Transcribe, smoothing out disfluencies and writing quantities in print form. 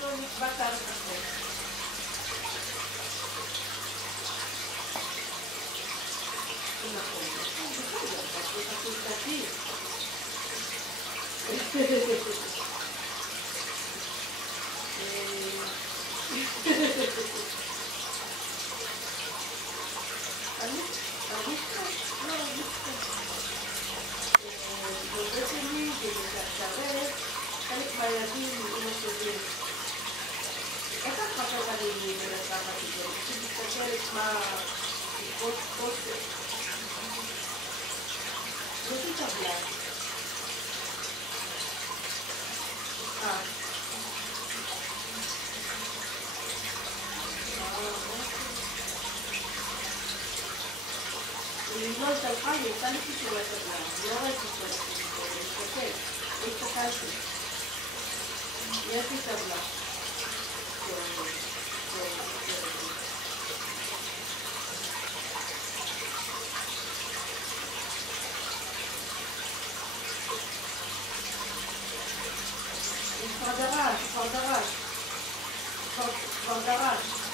לא נקבע תאריך אחר. נכון, בסדר, זה חקיקתי. בבית שלי, שערב, חלק מהילדים מאמא שלי. איך את חשבת לי מלצחת את זה? כשתסתכלת מה... חוסר. לא תתאבלה. לא התהלכה, היא יצאה לי קישור לטבלה. לא ראיתי כל הקישור, אני מסתכל. לא הסתכלתי. יש לי טבלה. כבר דרש.